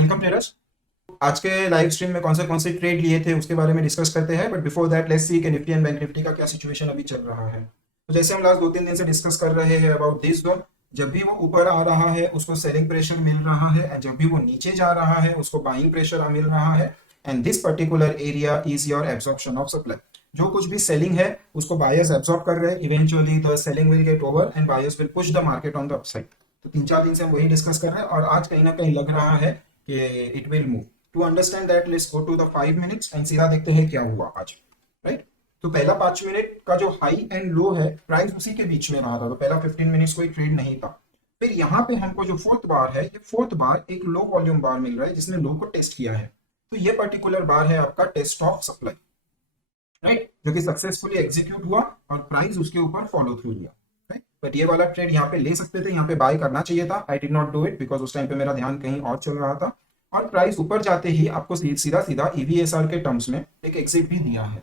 Welcome traders. आज के live stream में कौन से ट्रेड लिए थे उसके बारे में डिस्कस करते हैं, but before that let's see कि निफ्टी एंड बैंक निफ्टी का क्या सिचुएशन अभी चल रहा है। तो जैसे हम लास्ट 2-3 दिन से डिस्कस कर रहे हैं अबाउट दिस जोन, जब भी वो ऊपर आ रहा है उसको सेलिंग प्रेशर मिल रहा है, एंड जब भी वो नीचे जा रहा है उसको बाइंग प्रेशर मिल रहा है। And this particular area is your absorption of supply. जो कुछ भी सेलिंग है उसको बायर्स एब्जॉर्ब कर रहे हैं, eventually the selling will get over and buyers will push the market on the upside. तो 3-4 दिन से हम वही डिस्कस कर रहे हैं और आज कहीं ना कहीं लग रहा है कि it will move. To understand that let's go to the 5 minutes and सीधा देखते हैं क्या हुआ आज। राइट। तो पहला 5 मिनट का जो हाई एंड लो है, प्राइस उसी के बीच में रहा था, तो पहला 15 मिनट्स कोई ट्रेड नहीं था। फिर यहाँ पे हमको जो फोर्थ बार है, ये फोर्थ बार एक लो वॉल्यूम बार मिल रहा है जिसने लो को टेस्ट किया है। तो ये पर्टिकुलर बार है आपका टेस्ट ऑफ सप्लाई, राइट, जो कि सक्सेसफुली एग्जीक्यूट हुआ और प्राइस उसके ऊपर फॉलो थ्रू लिया। राइट, बट ये वाला ट्रेड यहाँ पे ले सकते थे, यहाँ पे बाय करना चाहिए था। I did not do it because उस टाइम पे मेरा ध्यान कहीं और चल रहा था। और प्राइस ऊपर जाते ही आपको सीधा सीधा ईवीएसआर के टर्म्स में एक एग्जिट भी दिया है।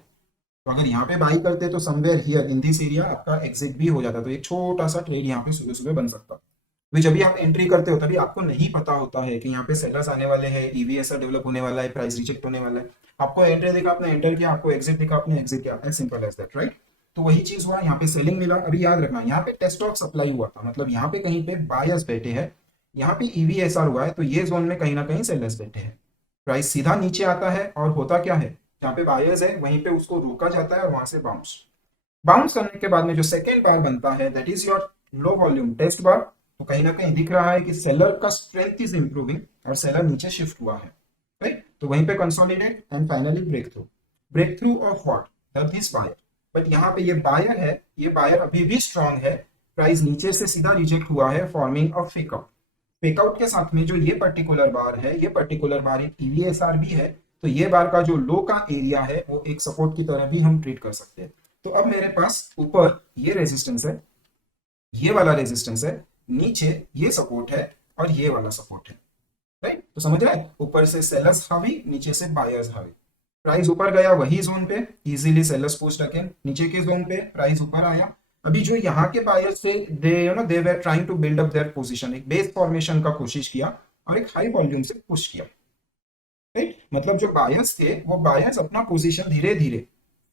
तो अगर यहाँ पे बाई करते तो somewhere here in this area आपका एग्जिट भी हो जाता, तो एक छोटा सा ट्रेड यहाँ पे सुबह सुबह बन सकता। अभी जब भी आप एंट्री करते हो तभी आपको नहीं पता होता है कि यहाँ पे सेलर्स आने वाले हैं, ईवीएसआर डेवलप होने वाला है, प्राइस रिजेक्ट होने वाला है। आपको एंट्री देखा, आपने एंटर किया, आपको एग्जिट देखा, आपने एग्जिट किया, as simple as that. Right. तो वही चीज हुआ, यहाँ पे सेलिंग मिला। अभी याद रखना, यहाँ पे टेस्ट ऑफ सप्लाई हुआ था, मतलब यहाँ पे कहीं पे बायर्स बैठे हैं, यहाँ पे ईवीएसआर हुआ है, तो ये जोन में कहीं ना कहीं सेलर्स बैठे हैं। प्राइस सीधा नीचे आता है और होता क्या है, जहाँ पे बायर्स है वहीं पे उसको रोका जाता है और वहां से बाउंस बाउंस करने के बाद में जो सेकेंड बार बनता है that is your low volume test bar. तो कहीं ना कहीं दिख रहा है कि सेलर का स्ट्रेंथ इज इंप्रूविंग और सेलर नीचे शिफ्ट हुआ है। राइट, तो वहीं पे consolidate and finally break through of what this buyer. But यहाँ पे ये बायर है, ये बायर अभी भी स्ट्रांग है। प्राइस नीचे से सीधा रिजेक्ट हुआ है, फॉर्मिंग ऑफ फेकआउट। फेकआउट के साथ में जो ये पर्टिकुलर बार है, ये पर्टिकुलर बार एक ईवीएसआर भी है। तो ये बार का जो लो का एरिया है वो एक सपोर्ट की तरह भी हम ट्रीट कर सकते हैं। तो अब मेरे पास ऊपर ये रेजिस्टेंस है, ये वाला रेजिस्टेंस है, नीचे ये सपोर्ट है और ये वाला सपोर्ट है। राइट, तो समझ रहा है, ऊपर से सेलर्स हावी, नीचे से बायर्स हावी। प्राइस ऊपर गया वही जोन पे, इजीली सेलर्स पुश्ड अगेन। नीचे के जोन पे प्राइस ऊपर आया। अभी जो यहाँ के बायर्स थे, they were trying to build up their position, एक बेस फॉर्मेशन का कोशिश किया और एक हाई वॉल्यूम से पुश किया। राइट, मतलब जो बायर्स थे वो बायर्स अपना पोजीशन धीरे धीरे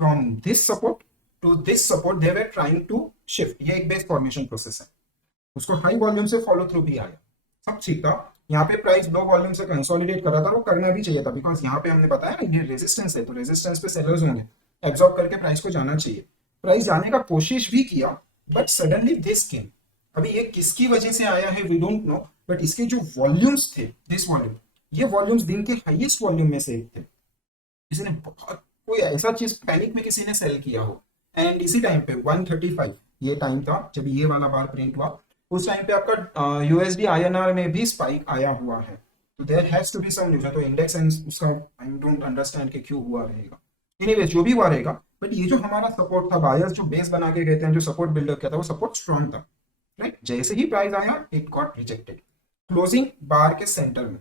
from this support to this support they were trying to shift. ये एक बेस फॉर्मेशन प्रोसेस है, उसको हाई वॉल्यूम से फॉलो थ्रू भी आया, सब ठीक था। यहाँ पे प्राइस लो वॉल्यूम से कंसोलिडेट कर रहा था, वो करना भी चाहिए था बिकॉज यहाँ पे हमने बताया ना ये रेजिस्टेंस है, तो रेजिस्टेंस पे सेलर्स होंगे, एब्जॉर्ब करके प्राइस को जाना चाहिए। प्राइस जाने का कोशिश भी किया बट सडनली दिस केम। अभी ये किसकी वजह से आया है वी डोंट नो, बट इसके जो वॉल्यूम्स थे, दिस वॉल्यूम, ये वॉल्यूम्स दिन के हाईएस्ट वॉल्यूम में से एक थे। किसी ने बहुत कोई ऐसा चीज पैनिक में किसी ने सेल किया हो। एंड इसी टाइम पे 135 ये टाइम था जब ये वाला बार प्रिंट हुआ। उस टाइम पे आपका यूएसडी आईएनआर में भी स्पाइक आया हुआ है। तो there has to be some news है, तो इंडेक्स एंड उसका आई डोंट अंडरस्टैंड कि क्यों हुआ रहेगा। एनीवेज जो भी हुआ रहेगा, बट ये जो हमारा सपोर्ट था, बायर्स जो बेस बना के गए थे, जो सपोर्ट बिल्डअप किया था, वो सपोर्ट स्ट्रॉन्ग था। राइट, जैसे ही प्राइस आया इट गॉट रिजेक्टेड, क्लोजिंग बार के सेंटर में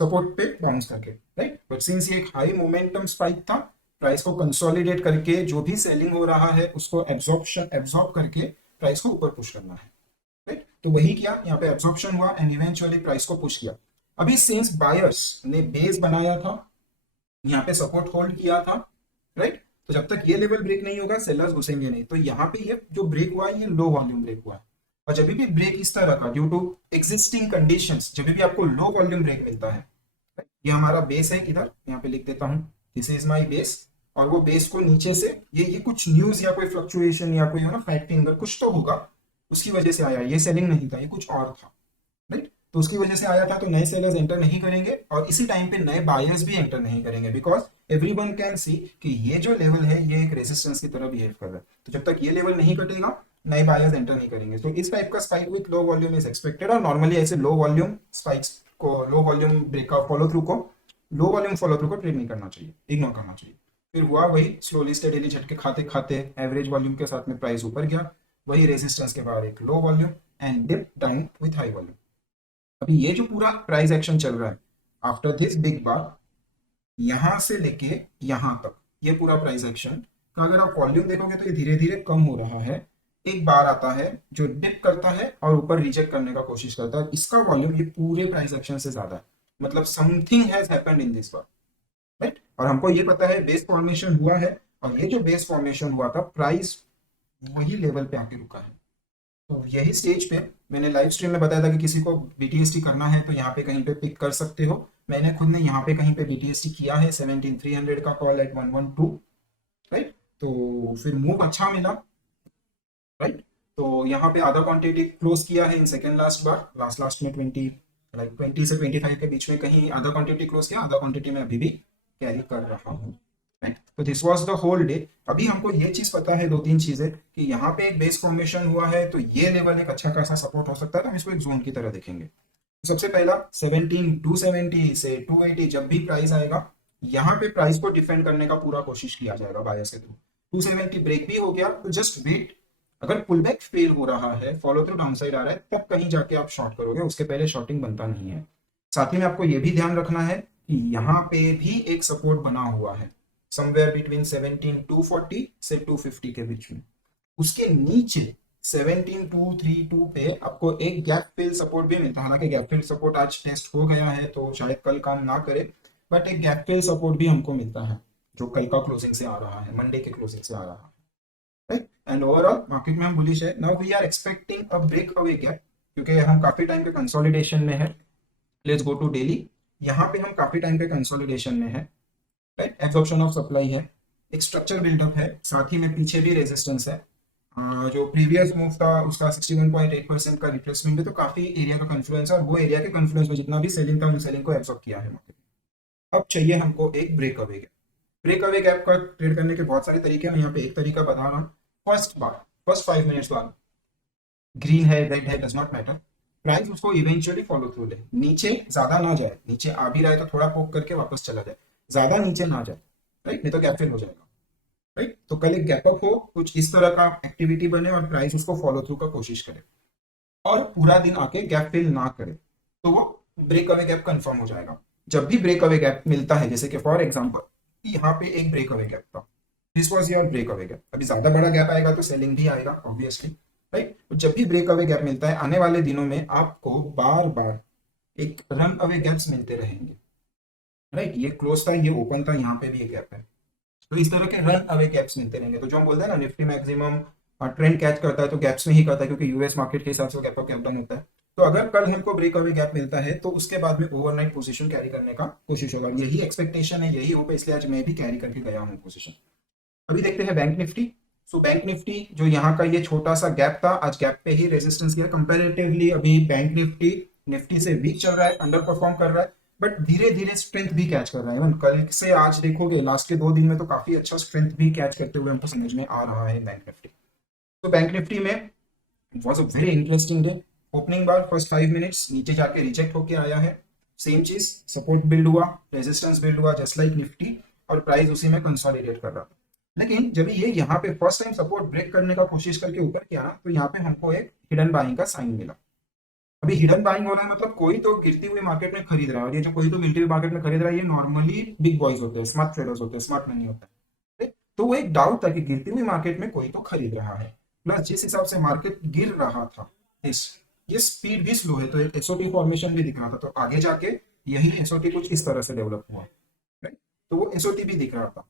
सपोर्ट पे बाउंस करके। राइट, बट सिंस ये एक हाई मोमेंटम स्पाइक था, प्राइस को कंसोलिडेट करके जो भी सेलिंग हो रहा है उसको एब्जॉर्ब करके प्राइस को ऊपर पुश करना है। राइट, तो वही किया, यहाँ पे एब्जॉर्प्शन हुआ एंड इवेंचुअली प्राइस को पुश किया। अभी सिंस बायर्स ने बेस बनाया था, यहाँ पे सपोर्ट होल्ड किया था। राइट, तो जब तक ये लेवल ब्रेक नहीं होगा सेलर्स घुसेंगे नहीं। तो यहाँ पे ये जो ब्रेक हुआ है ये लो वॉल्यूम ब्रेक हुआ है। और जब भी ब्रेक इस तरह का ड्यू टू एग्जिस्टिंग कंडीशंस, जब भी आपको लो वॉल्यूम ब्रेक मिलता है, ये हमारा बेस है, इधर यहाँ पे लिख देता हूँ, दिस इज माई बेस। और वो बेस को नीचे से ये कुछ न्यूज या कोई फ्लक्चुएशन या कोई ना फैक्ट फिंगर कुछ तो होगा, उसकी वजह से आया। ये सेलिंग नहीं था, ये कुछ और था। राइट, तो उसकी वजह से आया था। तो नए सेलर्स एंटर नहीं करेंगे और इसी टाइम पे नए बायर्स भी एंटर नहीं करेंगे बिकॉज एवरीवन कैन सी कि ये जो लेवल है ये एक रेजिस्टेंस की तरह बिहेव कर रहा है। तो जब तक ये लेवल नहीं कटेगा नए बायर्स एंटर नहीं करेंगे। तो इस टाइप का spike with low volume is expected. और नॉर्मली ऐसे लो वॉल्यूम स्पाइक्स को, low volume breakout follow through को, लो वॉल्यूम फॉलो थ्रू को ट्रेड नहीं करना चाहिए, इग्नोर करना चाहिए। फिर हुआ वही, स्लोली स्टेडीली झटके खाते खाते एवरेज वॉल्यूम के साथ में प्राइस ऊपर गया, वही रेजिस्टेंस के बाद एक low volume and dip down with high volume. अभी ये जो पूरा प्राइस एक्शन चल रहा है आफ्टर दिस बिग बार, यहां से लेके यहां तक ये पूरा प्राइस एक्शन का अगर आप वॉल्यूम देखोगे तो ये धीरे धीरे कम हो रहा है। एक बार आता है जो डिप करता है और ऊपर रिजेक्ट करने का कोशिश करता है, इसका वॉल्यूम ये पूरे प्राइस एक्शन से ज्यादा है। मतलब something has happened in this bar, right. और हमको ये पता है बेस फॉर्मेशन हुआ है, और ये जो बेस फॉर्मेशन हुआ था प्राइस वही लेवल पे आके रुका है। तो यही स्टेज पे मैंने लाइव स्ट्रीम में बताया था कि किसी को बीटीएसटी करना है तो यहाँ पे कहीं पे पिक कर सकते हो। मैंने खुद ने यहाँ पे कहीं पे बीटीएसटी किया है 17300 का कॉल एट 112, राइट। तो फिर मूव अच्छा मिला, राइट। तो यहाँ पे आधा क्वांटिटी क्लोज किया है in second last bar, last में 20 से 25 के बीच में कहीं आधा क्वांटिटी क्लोज किया, आधा क्वांटिटी में अभी भी कैरी कर रहा हूँ, राइट। तो this was the whole day. अभी हमको ये चीज पता है, दो तीन चीजें, कि यहाँ पे एक बेस फॉर्मेशन हुआ है तो ये लेवल एक अच्छा खासा सपोर्ट हो सकता है, तो हम इसको एक जोन की तरह देखेंगे। तो सबसे पहला 270 से 280 जब भी प्राइस आएगा, यहाँ पे प्राइस को डिफेंड करने का पूरा कोशिश किया जाएगा बायर्स के थ्रू। 270 ब्रेक भी हो गया तो जस्ट वेट, अगर पुलबैक फेल हो रहा है, फॉलो थ्रू डाउनसाइड आ रहा है, तब कहीं जाके आप शॉर्ट करोगे, उसके पहले शॉर्टिंग बनता नहीं है। साथ ही में आपको ये भी ध्यान रखना है कि यहाँ पे भी एक सपोर्ट बना हुआ है समवेयर बिटवीन 17240 से 250 के बीच में। उसके नीचे 17232 पे आपको एक गैप फिल सपोर्ट भी मिलता है, हालांकि गैप फिल सपोर्ट आज टेस्ट हो गया है तो शायद कल काम ना करे, बट एक गैप फिल सपोर्ट भी हमको मिलता है जो कल का क्लोजिंग से आ रहा है, मंडे के क्लोजिंग से आ रहा है, राइट। एंड ओवरऑल मार्केट में हम बुलिश है। Now we are expecting a break away gap, क्योंकि हम काफी टाइम के कंसोलिडेशन में है। Let's go to daily. यहाँ पे हम काफी टाइम के कंसोलिडेशन में है, राइट। एब्जॉर्प्शन ऑफ सप्लाई है, एक स्ट्रक्चर बिल्डअप है, साथ ही में पीछे भी रेजिस्टेंस है। जो प्रीवियस मूव था उसका 61.8% का रिट्रेसमेंट है, तो काफी एरिया का कन्फ्लुएंस है, और वो एरिया के कन्फ्लुएंस में जितना भी सेलिंग था उन सेलिंग को एब्जॉर्ब किया है मार्केट। अब चाहिए हमको एक break away gap. Break away gap का ट्रेड करने के बहुत सारे तरीके हैं, यहाँ पे एक तरीका बता रहा हूँ। फर्स्ट 5 मिनट्स बाद ग्रीन है रेड है डज नॉट मैटर, प्राइस उसको इवेंचुअली फॉलो थ्रू ले, नीचे ज्यादा ना जाए, नीचे आ भी रहा है तो थोड़ा पोक करके वापस चला जाए, ज्यादा नीचे ना जाए, राइट, नहीं तो गैप फिल हो जाएगा, राइट। तो कल एक गैप अप हो, कुछ इस तरह का एक्टिविटी बने और प्राइस उसको फॉलो थ्रू का कोशिश करे, और पूरा दिन आके गैप फिल ना करे, तो वो ब्रेक अवे गैप कंफर्म हो जाएगा। जब भी ब्रेक अवे गैप मिलता है, जैसे कि फॉर एग्जांपल यहाँ पे एक ब्रेक अवे गैप था, this was your break away gap, अभी ज्यादा बड़ा गैप आएगा तो सेलिंग भी आएगा ऑब्वियसली, राइट। तो जब भी ब्रेक अवे गैप मिलता है आने वाले दिनों में आपको बार बार एक रन अवे गैप्स मिलते रहेंगे, राइट। ये क्लोज था, ये ओपन था, यहाँ पे भी एक गैप है, तो इस तरह के रन अवे गैप्स मिलते रहेंगे। तो जो हम बोलते हैं ना निफ्टी मैक्सिमम ट्रेंड कैच करता है तो गैप्स में ही करता है, क्योंकि यूएस मार्केट के हिसाब से गैप अप गैप डाउन होता है। तो अगर कल हमको ब्रेक अवे गैप मिलता है तो उसके बाद में ओवरनाइट पोजीशन कैरी करने का कोशिश होगा, यही एक्सपेक्टेशन है, यही होप है, इसलिए आज मैं भी कैरी करके गया हूँ पोजीशन। अभी देखते हैं bank Nifty. So bank Nifty जो यहाँ का ये छोटा सा गैप था, आज गैप पे ही रेजिस्टेंस किया कंपैरेटिवली। अभी बैंक निफ्टी निफ्टी से वीक चल रहा है, अंडर परफॉर्म कर रहा है, बट धीरे धीरे स्ट्रेंथ भी कैच कर रहा है। इवन कल से आज देखोगे लास्ट के 2 दिन में तो काफी अच्छा स्ट्रेंथ भी कैच करते हुए हमको समझ में आ रहा है बैंक निफ्टी। तो बैंक निफ्टी में was a very interesting day. Opening bar first 5 minutes नीचे जाके रिजेक्ट होके आया है, सेम चीज, सपोर्ट बिल्ड हुआ, रेजिस्टेंस बिल्ड हुआ जस्ट लाइक निफ्टी, और प्राइस उसी में कंसोलिडेट कर रहा था। लेकिन जब ये यहाँ पे फर्स्ट टाइम सपोर्ट ब्रेक करने का कोशिश करके ऊपर किया ना, तो यहाँ पे हमको एक हिडन बाइंग का साइन मिला। अभी हिडन बाइंग हो रहा है मतलब कोई तो गिरती हुई मार्केट में खरीद रहा है, और ये जो कोई तो गिरती हुई मार्केट में खरीद रहा है ये नॉर्मली बिग बॉयज होते हैं, स्मार्ट ट्रेडर्स होते हैं, स्मार्ट मनी होता है। तो वो एक डाउट था कि गिरती हुई मार्केट में कोई तो खरीद रहा है, प्लस जिस हिसाब से मार्केट गिर रहा था इस ये स्पीड भी स्लो है, तो एक एसओटी फॉर्मेशन भी दिख रहा था। तो आगे जाके यही एसओटी कुछ इस तरह से डेवलप हुआ, राइट। तो वो एसओटी भी दिख रहा था।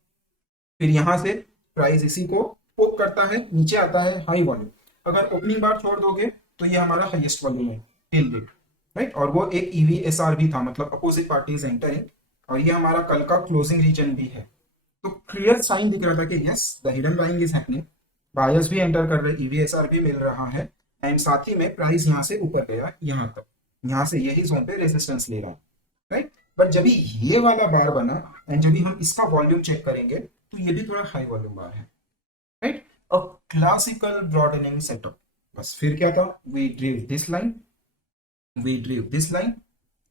फिर यहाँ से प्राइस इसी को पोक करता है, नीचे आता है हाई वॉल्यूम। अगर ओपनिंग बार छोड़ दोगे तो ये हमारा हाईएस्ट वॉल्यूम है टिल डेट, राइट। और वो एक ईवीएसआर भी था, मतलब अपोजिट पार्टीज एंटरिंग, और ये हमारा कल का क्लोजिंग रीजन भी है। तो क्लियर साइन दिख रहा था कि yes the hidden buying is happening, buyers भी एंटर कर रहे, ईवीएसआर भी मिल रहा है, एंड साथ ही में प्राइस यहाँ से ऊपर गया, यहाँ तक, यहाँ से यही जोन पे रेजिस्टेंस ले रहा है, राइट। बट जब ये वाला बार बना एंड जब हम इसका वॉल्यूम चेक करेंगे तो ये भी थोड़ा हाई वॉल्यूम बार है, right. A classical broadening setup. बस फिर क्या था, we drew this line, we drew this line,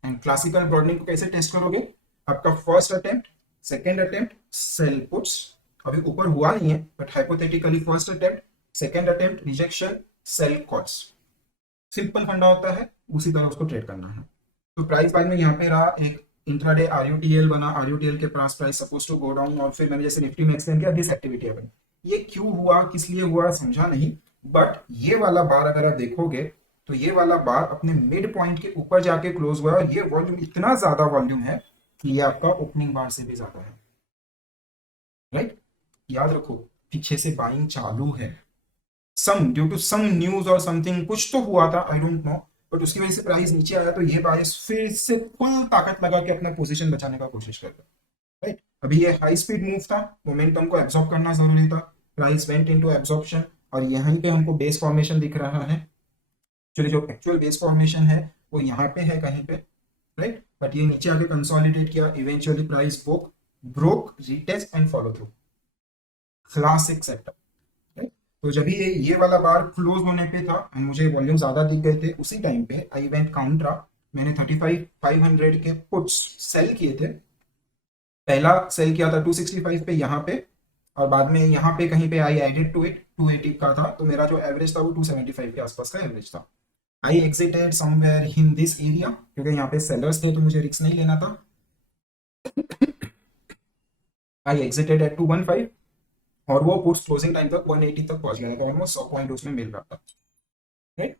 and classical broadening को कैसे टेस्ट करोगे, आपका first attempt, second attempt sell puts, अभी ऊपर हुआ नहीं है but hypothetically first attempt, second attempt rejection, sell calls, simple फंडा होता है, उसी तरह उसको ट्रेड करना है। तो प्राइस बाद में यहाँ पे रहा एक इंट्राडे आरयूटीएल बना, आरयूटीएल के पास price suppose to go down, और फिर मैंने जैसे निफ्टी में एक्सप्लेन किया दिस एक्टिविटी है। ये क्यों हुआ, किस लिए हुआ समझा नहीं, बट ये वाला बार अगर आप देखोगे तो ये वाला बार अपने मिड पॉइंट के ऊपर जाके क्लोज हुआ है और ये वॉल्यूम इतना ज्यादा वॉल्यूम है कि ये आपका ओपनिंग बार से भी ज्यादा है, राइट। याद रखो पीछे से बाइंग चालू है, सम ड्यू टू सम न्यूज और समथिंग कुछ तो हुआ था, आई डोंट नो, बट उसकी वजह से प्राइस नीचे आया, तो ये बायर्स फिर से फुल ताकत लगा के अपना पोजीशन बचाने का कोशिश कर रहे हैं, राइट। अभी ये हाई स्पीड मूव था, मोमेंटम को एब्जॉर्ब करना जरूरी था, प्राइस वेंट इनटू एब्जॉर्प्शन और यहीं पे हमको बेस फॉर्मेशन दिख रहा है। एक्चुअली जो एक्चुअल बेस फॉर्मेशन है वो यहाँ पे है कहीं पे, राइट, बट ये नीचे आके कंसोलिडेट किया, eventually price broke retest and follow through, classic setup, right. तो जब भी ये वाला बार क्लोज होने पे था एंड मुझे वॉल्यूम ज्यादा दिख गए थे, उसी टाइम पे आई वेंट काउंट्रा, मैंने 35,500 के पुट्स सेल किए थे। पहला सेल किया था 265 पे यहाँ पे, और बाद में यहाँ पे कहीं पे आई एडेड टू इट 280 का था, तो मेरा जो एवरेज था वो 275 के आसपास का एवरेज था। I exited somewhere in this area क्योंकि यहाँ पे सेलर्स थे तो मुझे रिस्क नहीं लेना था। आई एग्जिटेड एट 215 और वो पुट्स क्लोजिंग टाइम तक 180 तक पहुंच गया था, ऑलमोस्ट 100 पॉइंट उसमें मिल रहा था, राइट।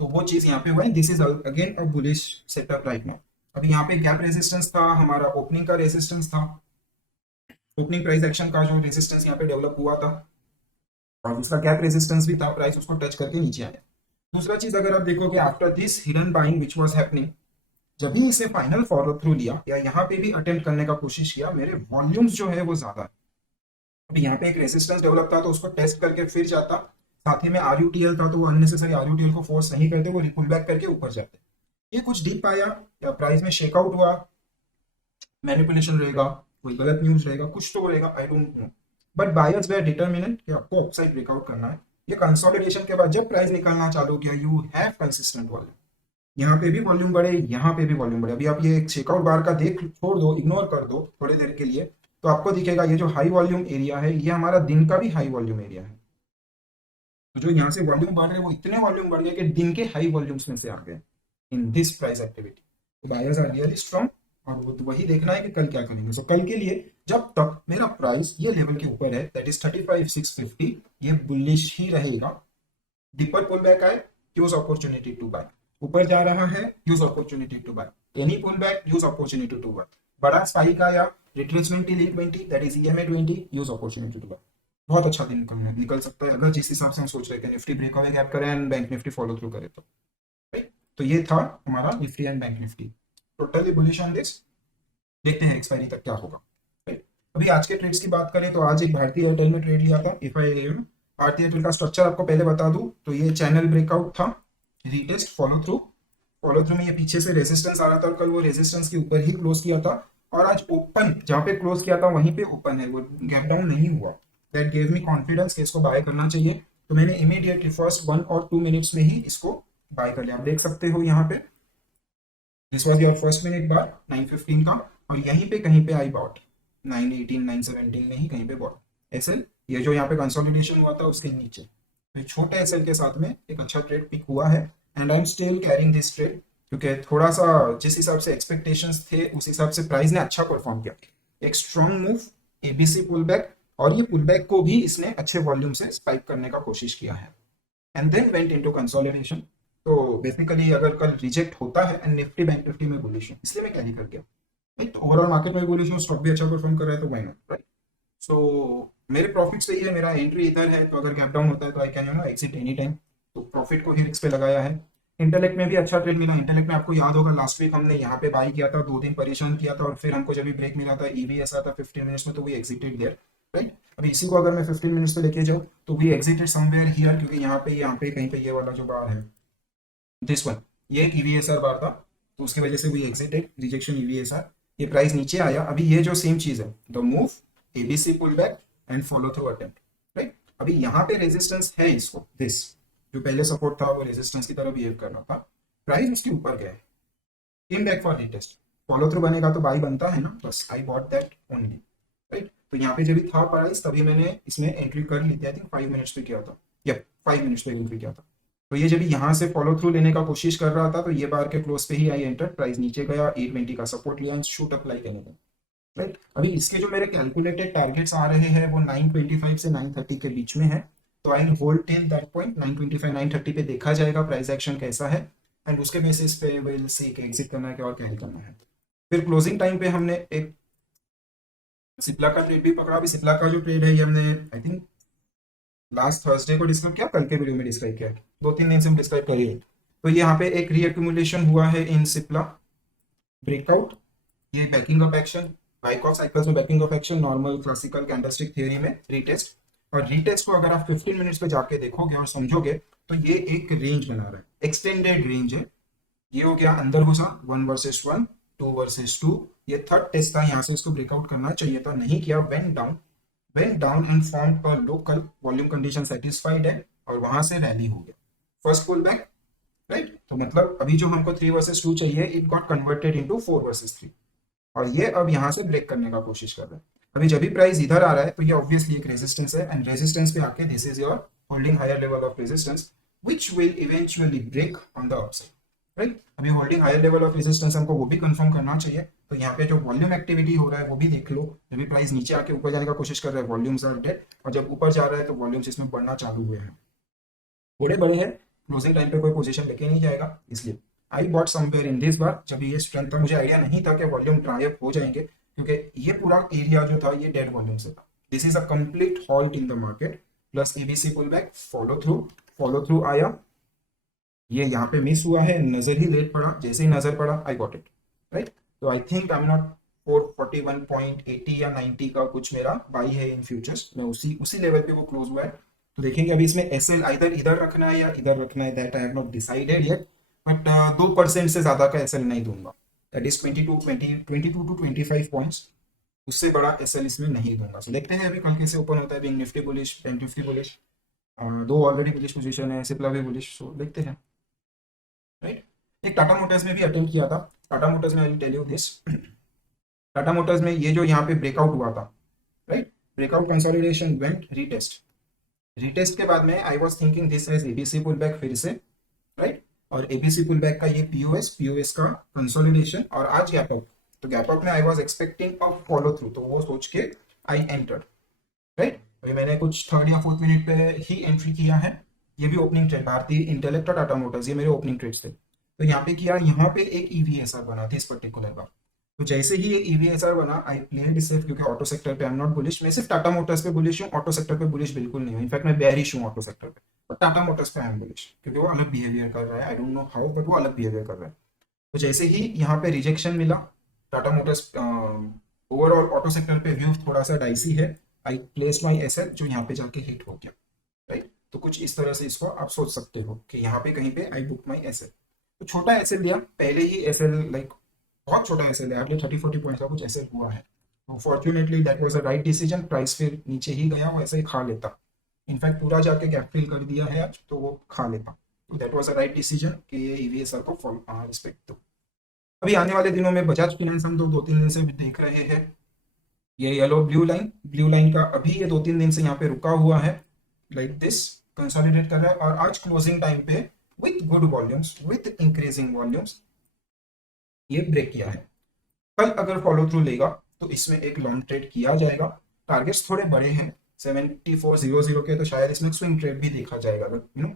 तो वो चीज यहाँ पे हुआ है, this is again a bullish setup right now. अभी यहाँ पे गैप रेजिस्टेंस था, हमारा ओपनिंग का रेजिस्टेंस था, ओपनिंग प्राइस एक्शन का जो रेजिस्टेंस यहाँ पे डेवलप हुआ था और उसका गैप रेजिस्टेंस भी था, प्राइस उसको टच करके नीचे आया। दूसरा चीज अगर आप देखोगे after this hidden buying which was happening, जब भी इसे फाइनल फॉलो थ्रू लिया या यहाँ पे भी अटेम्प्ट करने का कोशिश किया, मेरे वॉल्यूम्स जो है वो ज्यादा है। अभी यहाँ पे एक रेजिस्टेंस डेवलप था तो उसको टेस्ट करके फिर जाता, साथ ही में आरयूटीएल था तो वो अननेसेसरी आरयूटीएल को फोर्स नहीं करते, वो पुल बैक करके ऊपर जाते। ये कुछ डीप आया या प्राइस में शेकआउट हुआ, मैनिपुलेशन रहेगा, कोई गलत न्यूज रहेगा, कुछ तो रहेगा, I don't know, but buyers were determinant कि आपको अपसाइड ब्रेकआउट करना है। ये कंसोलिडेशन के बाद जब प्राइस निकलना चालू किया, यू हैव कंसिस्टेंट वॉल्यूम, यहाँ पे भी वॉल्यूम बढ़े, यहाँ पे भी वॉल्यूम बढ़े। अभी आप ये चेकआउट बार का देख छोड़ दो, इग्नोर कर दो थोड़ी देर के लिए, तो आपको दिखेगा ये जो हाई वॉल्यूम एरिया है ये हमारा दिन का भी हाई वॉल्यूम एरिया है। तो जो यहाँ से वॉल्यूम बढ़ रहे हैं वो इतने वॉल्यूम बढ़ गए कि दिन के हाई वॉल्यूम्स में से आ गए इन दिस प्राइस एक्टिविटी। तो बायर्स आर रियली स्ट्रॉन्ग और वो वही देखना है कि कल क्या करेंगे। सो कल के लिए जब तक मेरा प्राइस ये लेवल के ऊपर है, दैट इज 35,650, ये बुलिश ही रहेगा। डीपर पुल बैक आए, यूज अपॉर्चुनिटी टू बाय, ऊपर जा रहा है, use opportunity to buy, any pull back, use opportunity to buy, बड़ा स्पाइक आया, retracement till 820, that is EMA 20, use opportunity to buy. बहुत अच्छा दिन निकल सकता है अगर जिस हिसाब से हम सोच रहे थे निफ्टी ब्रेकअवे गैप करे and bank Nifty follow through करे तो, राइट। तो ये था हमारा Nifty and bank Nifty, totally bullish on this. देखते हैं एक्सपायरी तक क्या होगा, राइट। अभी आज के ट्रेड्स की बात करें तो आज एक भारतीय एयरटेल में ट्रेड लिया था एफआईएम। भारतीय एयरटेल का स्ट्रक्चर आपको पहले बता दूं तो ये चैनल ब्रेकआउट था, retest, follow through, follow through में ये पीछे से रेजिस्टेंस आ रहा था और कल वो रेजिस्टेंस के ऊपर ही क्लोज किया था, और आज ओपन जहां पे क्लोज किया था वहीं पे ओपन है, वो गैप डाउन नहीं हुआ। दैट गेव मी कॉन्फिडेंस कि इसको बाय करना चाहिए, तो मैंने इमीडिएटली फर्स्ट 1 और 2 मिनट्स में ही इसको बाय कर लिया। आप देख सकते हो यहाँ पे this was your first minute bar 9:15 का, और यहीं पे कहीं पे आई बॉट 9:18 9:17 में ही कहीं पे बॉट एसएल, ये जो यहाँ पे कंसोलिडेशन हुआ था उसके नीचे, तो छोटे एसएल के साथ में एक अच्छा ट्रेड पिक हुआ है and I am still carrying this trade, क्योंकि थोड़ा सा जिस हिसाब से एक्सपेक्टेशंस थे उस हिसाब से प्राइस ने अच्छा परफॉर्म किया, एक strong move, ABC pull back, और ये पुल बैक को भी इसने अच्छे वॉल्यूम से स्पाइक करने का कोशिश किया है and then went into consolidation. तो बेसिकली अगर कल रिजेक्ट होता है एंड निफ्टी बैंक निफ्टी में बुलिश है, इसलिए मैं कैरी कर गया, राइट। तो ओवरऑल मार्केट में बुलिश हूँ, स्टॉक भी अच्छा परफॉर्म कर रहा है, तो व्हाई नॉट, राइट। सो मेरे प्रॉफिट सही है, मेरा एंट्री इधर है, तो अगर गैप डाउन होता है तो I can exit any time, तो प्रॉफिट को ही रिस्क पे लगाया है। इंटेलेक्ट में भी अच्छा ट्रेड मिला, इंटेलेक्ट में आपको याद होगा लास्ट वीक हमने यहाँ पे बाई किया था, 2 दिन परेशान किया था और फिर हमको जब भी ब्रेक मिला था ईवी ऐसा था 15 मिनट्स में, तो वी एग्जिटेड हियर, राइट। अभी इसी को अगर मैं 15 मिनट्स पे लेके जाऊँ तो वी एग्जिटेड समवेयर हियर, क्योंकि यहाँ पे कहीं पे ये वाला जो बार है दिस वन, ये एक ईवीएसआर बार था, तो उसकी वजह से वी एग्जिटेड, रिजेक्शन ईवीएसआर, ये प्राइस नीचे आया। अभी ये जो सेम चीज है, the move, ABC pull back and follow through attempt, right. अभी यहाँ पे रेजिस्टेंस है, इसको दिस जो पहले सपोर्ट था वो रेजिस्टेंस की तरह बिहेव कर रहा था, प्राइस उसके ऊपर गया, came back for retest, follow through बनेगा तो बाई बनता है ना, बस I bought that only, right. तो यहाँ पे जब भी था प्राइस तभी मैंने इसमें एंट्री कर ली थी, आई थिंक 5 मिनट्स पे किया था, या 5 मिनट्स पे एंट्री किया था। तो ये जब यहाँ से फॉलो थ्रू लेने का कोशिश कर रहा था तो ये बार के क्लोज पे ही आई एंटर, प्राइस नीचे गया, 820 का सपोर्ट लिया, shoot up like anything, right. अभी इसके जो मेरे कैलकुलेटेड टारगेट्स आ रहे हैं वो 925 से 930 के बीच में है, तो I hold till that point 925 930 पे देखा जाएगा प्राइस एक्शन कैसा है, एंड उसके बेसिस पे विल सी कि एग्जिट करना है क्या और कैरी करना है। फिर क्लोजिंग टाइम पे हमने एक सिप्ला का ट्रेड भी पकड़ा। अभी सिप्ला का जो ट्रेड है ये हमने आई थिंक लास्ट थर्सडे को डिस्क्राइब किया, कल के वीडियो में डिस्क्राइब किया, 2-3 दिन से हम डिस्क्राइब करिए। तो ये यहाँ पे एक रीअक्यूमुलेशन हुआ है इन सिप्ला, ब्रेकआउट, ये backing up action, bike of cycles में backing up action, normal classical candlestick theory में रीटेस्ट। और रीटेस्ट को अगर आप 15 मिनट्स पे जाके देखोगे और समझोगे तो ये एक रेंज बना रहा है, एक्सटेंडेड रेंज है। ये हो गया अंदर घुसा 1 वर्सेस 1, 2 वर्सेस 2, ये थर्ड टेस्ट था, यहाँ से इसको ब्रेकआउट करना चाहिए था, नहीं किया, went down and form a local volume condition satisfied है और वहां से रैली हो गया, फर्स्ट पुल बैक, राइट। तो मतलब अभी जो हमको 3 वर्सेस 2 चाहिए, it got converted into 4 versus 3, और ये अब यहाँ से ब्रेक करने का कोशिश कर रहा है। अभी जब भी प्राइस इधर आ रहा है तो ये ऑब्वियसली एक रेजिस्टेंस है, एंड रेजिस्टेंस पे आके this is your holding higher level of resistance which will eventually break on the upside, right. अभी holding higher level of resistance हमको वो भी कंफर्म करना चाहिए। तो यहाँ पे जो वॉल्यूम एक्टिविटी हो रहा है वो भी देख लो, जब भी प्राइस नीचे आके ऊपर जाने का कोशिश कर रहा है वॉल्यूम्स आर डेड, और जब ऊपर जा रहा है तो वॉल्यूम्स इसमें बढ़ना चालू हुए हैं, थोड़े बड़े हैं, क्लोजिंग टाइम पे कोई पोजीशन लेके नहीं जाएगा, इसलिए I bought somewhere in this bar. जब ये स्ट्रेंथ था, मुझे आइडिया नहीं था कि वॉल्यूम ड्राई अप हो जाएंगे, क्योंकि ये पूरा एरिया जो था ये डेड वॉल्यूम से था। This is a complete halt in the market, plus ABC pull back, follow through आया, ये यहाँ पे मिस हुआ है, नजर ही लेट पड़ा, जैसे ही नजर पड़ा आई गॉट इट, राइट। तो I think I am not 441.80 या 90 का कुछ मेरा बाई है इन फ्यूचर्स, मैं उसी लेवल पे वो क्लोज हुआ है। तो देखेंगे अभी इसमें एसएल आइदर इधर रखना है या इधर रखना है, that I have not decided yet, but 2% से ज्यादा का एसएल नहीं दूंगा, दैट इज 22 टू 25 पॉइंट्स, उससे बड़ा एसएल इसमें नहीं दूंगा। सो देखते हैं अभी कल कैसे ओपन होता है, बिंग Nifty bullish, bank Nifty bullish, दो ऑलरेडी बुलिश पोजीशन है, सिप्ला भी बुलिश, सो देखते हैं, राइट। एक टाटा मोटर्स में भी अटेम्प्ट किया था, टाटा मोटर्स में I will tell you this, Tata Motors में ये जो यहाँ पे ब्रेकआउट हुआ था, right, breakout consolidation went retest, retest के बाद में I was thinking this is ABC pull back फिर से, राइट, और एबीसी पुल बैक का ये पीओएस का कंसोलिडेशन, और आज गैप अप, तो गैप अप में I was expecting a follow through, तो वो सोच के आई एंटर्ड, राइट। अभी मैंने कुछ थर्ड या फोर्थ मिनट पे ही एंट्री किया है, ये भी ओपनिंग ट्रेड, भारतीय इंटेलेक्ट और टाटा मोटर्स, ये मेरे ओपनिंग ट्रेड्स थे। तो यहाँ पे किया, यहाँ पे एक ईवीएसआर बना था इस पर्टिकुलर का, तो जैसे ही ये ईवीएसआर बना आई प्लेड इसे, क्योंकि ऑटो सेक्टर पे आई एम नॉट बुलिश, मैं सिर्फ टाटा मोटर्स पे बुलिश हूँ, ऑटो सेक्टर पे बुलिश बिल्कुल नहीं हूँ, इनफैक्ट मैं बेयरिश हूँ ऑटो सेक्टर पे, बट टाटा मोटर्स पे आई एम बुलिश, क्योंकि वो अलग बिहेवियर कर रहा है, आई डोंट नो हाउ, बट वो अलग बिहेवियर कर रहा है। तो जैसे ही यहाँ पे रिजेक्शन मिला, Tata Motors overall auto sector पे व्यू थोड़ा सा डाइसी है, आई प्लेस माई एसएल जो यहाँ पे जाके हिट हो गया, राइट। तो कुछ इस तरह से इसको आप सोच सकते हो कि यहाँ पे कहीं पे आई बुक माई एसएल, तो छोटा एसएल लिया पहले ही, एसएल लाइक बहुत छोटा एसएल है, हार्डली 30-40 पॉइंट का कुछ एसएल हुआ है, तो fortunately that was a right decision, price फिर नीचे ही गया, वो ऐसे ही खा लेता, इनफैक्ट पूरा जाके गैप फिल कर दिया है आज, तो वो खा लेता, तो that was a right decision कि ये ईवीएसआर को रिस्पेक्ट दो। अभी आने वाले दिनों में बजाज फाइनेंस हम 2-3 दिन से भी देख रहे हैं, ये येलो ब्लू लाइन का अभी ये 2-3 दिन से यहाँ पे रुका हुआ है, लाइक दिस कंसोलिडेट कर रहा है, और आज क्लोजिंग टाइम पे with good volumes, with increasing volumes ये ब्रेक किया है। कल अगर फॉलो थ्रू लेगा तो इसमें एक लॉन्ग ट्रेड किया जाएगा, टारगेट्स थोड़े बड़े हैं 7400 के, तो शायद इसमें स्विंग ट्रेड भी देखा जाएगा, you know,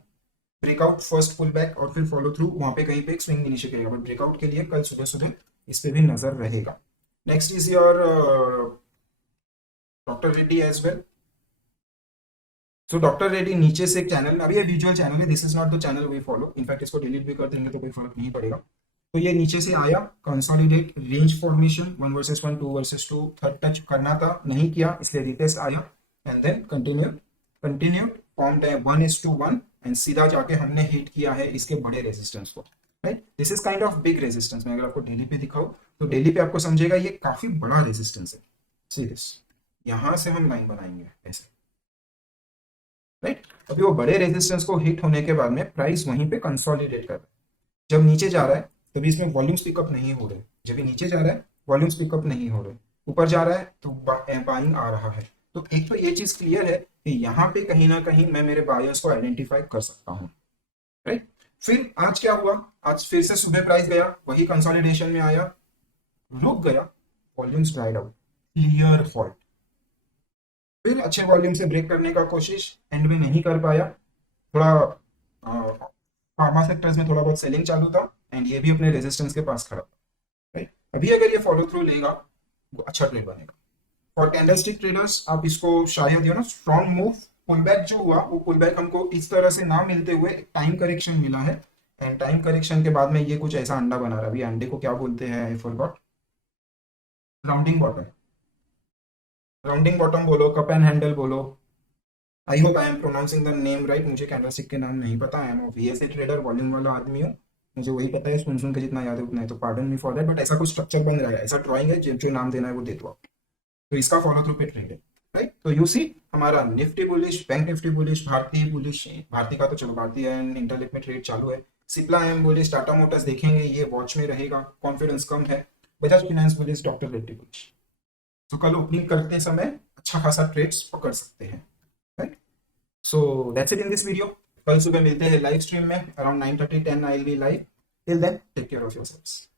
breakout first pull back और फिर फॉलो थ्रू, वहां पे कहीं पे एक स्विंग इनिशिएट करेगा, बट ब्रेकआउट के लिए कल सुबह सुबह इस पे भी नजर रहेगा। Next is your doctor Reddy as well. So doctor Reddy नीचे से एक चैनल, अभी ये विजुअल चैनल है, this is not the channel we follow, in fact इसको डिलीट भी कर देंगे तो कोई फर्क नहीं पड़ेगा। तो ये नीचे से आया, consolidate range formation, 1 versus 1, 2 versus 2, third touch करना था, नहीं किया, इसलिए रिटेस्ट आया, and then continue formed 1:1, and सीधा जाके हमने हिट किया है इसके बड़े रेजिस्टेंस को, right. This is kind of big resistance, मैं अगर आपको डेली पे दिखाऊं तो डेली पे आपको समझेगा ये काफी बड़ा रेजिस्टेंस है, सीरियस, यहां से हम लाइन बनाएंगे ऐसे, राइट। अभी वो बड़े रेजिस्टेंस को हिट होने के बाद में प्राइस वहीं पे कंसोलिडेट कर रहा है, जब नीचे जा रहा है तभी इसमें वॉल्यूम्स पिकअप नहीं हो रहे, जब ये नीचे जा रहा है वॉल्यूम्स पिकअप नहीं हो रहे, ऊपर जा रहा है तो बाइंग आ रहा है। तो एक तो ये चीज क्लियर है कि यहाँ पे कहीं ना कहीं मैं मेरे बायर्स को आइडेंटिफाई कर सकता हूँ, राइट। फिर आज क्या हुआ, आज फिर से सुबह प्राइस गया, वही कंसोलिडेशन में आया, रुक गया, volumes dried out, clear fault, फिर अच्छे वॉल्यूम से ब्रेक करने का कोशिश, एंड में नहीं कर पाया। थोड़ा फार्मा सेक्टर्स में थोड़ा बहुत सेलिंग चालू था, एंड ये भी अपने रेजिस्टेंस के पास खड़ा था, राइट। अभी अगर ये फॉलो थ्रू लेगा वो अच्छा ट्रेड बनेगा। फॉर कैंडलस्टिक ट्रेडर्स आप इसको शायद ना स्ट्रॉन्ग मूव, पुल बैक जो हुआ वो पुल बैक हमको इस तरह से ना मिलते हुए टाइम करेक्शन मिला है, एंड टाइम करेक्शन के बाद में ये कुछ ऐसा अंडा बना रहा है। अभी अंडे को क्या बोलते हैं, I forgot. Rounding bottom, rounding bottom बोलो, कप एंड हैंडल बोलो। I hope I am pronouncing the name right. मुझे कैंडलस्टिक के नाम नहीं पता, I am VSA trader, volume वाला आदमी हूँ। मुझे वही पता है, सुन सुन के जितना याद है उतना है, तो pardon me for that, but ऐसा कुछ स्ट्रक्चर बन रहा है, ऐसा ड्राइंग है, जो नाम देना है वो दे दो आप। तो इसका फॉलो थ्रू पे ट्रेड है, राइट। तो यू सी हमारा Nifty bullish, bank Nifty bullish, भारतीय बुलिश, भारतीय का तो चलो भारतीय एंड इंटरनेट में ट्रेड चालू है। Cipla M bullish, Tata Motors देखेंगे ये वॉच में रहेगा, कॉन्फिडेंस कम है। Bajaj finance bullish, doctor Reddy bullish. तो कल ओपनिंग करते समय अच्छा खासा ट्रेड्स पकड़ सकते हैं, right. So that's it in this video. कल सुबह मिलते हैं लाइव स्ट्रीम में around 9:30 10 I will be live. Till then take care of yourselves.